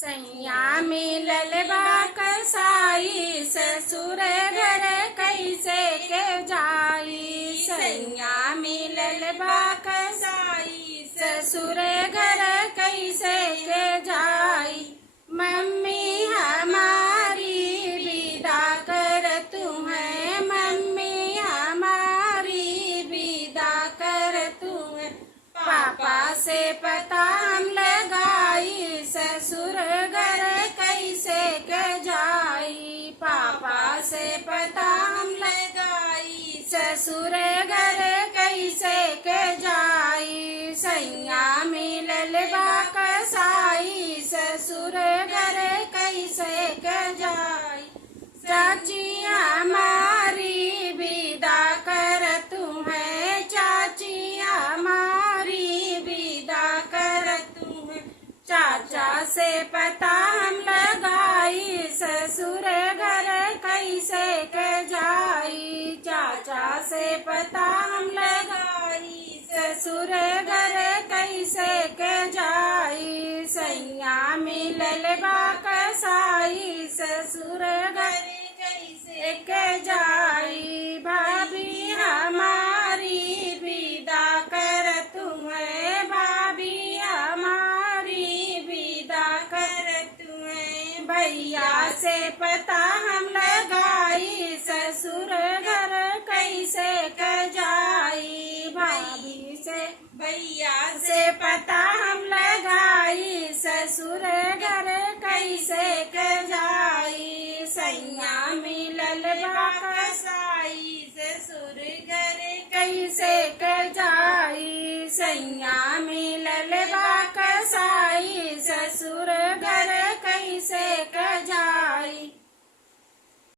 सैया मिलल बा कसाई ससुर घर कैसे के जाई। सैया मिलल बा कसाई ससुर घर कैसे के जाई। मम्मी हमारी विदा कर तुम्हें, मम्मी हमारी विदा कर तुम्हें। पापा से पता हम लगाई ससुर घर कैसे के जाई। पापा से पता हम लगाई ससुर घर कैसे के जाई। सैया मिलल बा कसाई ससुर घर कैसे के जाई। चाची हमारी विदा कर तुम्हें, चाची हमारी विदा कर तुम्हें। चाचा से पता हम लगाई ससुर घर कैसे के जाई। चाचा से पता हम लगाई ससुर घर कैसे के जाई। सैया मिलल बा कसाई ससुर घर कैसे के जाई। भाभी हमारी विदा कर तुम्हें, भाभी हमारी विदा कर तुम्हें। भैया से पता हम लगाई ससुर घर कैसे के जाई। भाभी से भैया से पता हम लगाई ससुर घर कैसे के जाई। सैया मिलल बा कसाई ससुर घर कैसे के जाई। सैया मिलल बा कसाई ससुर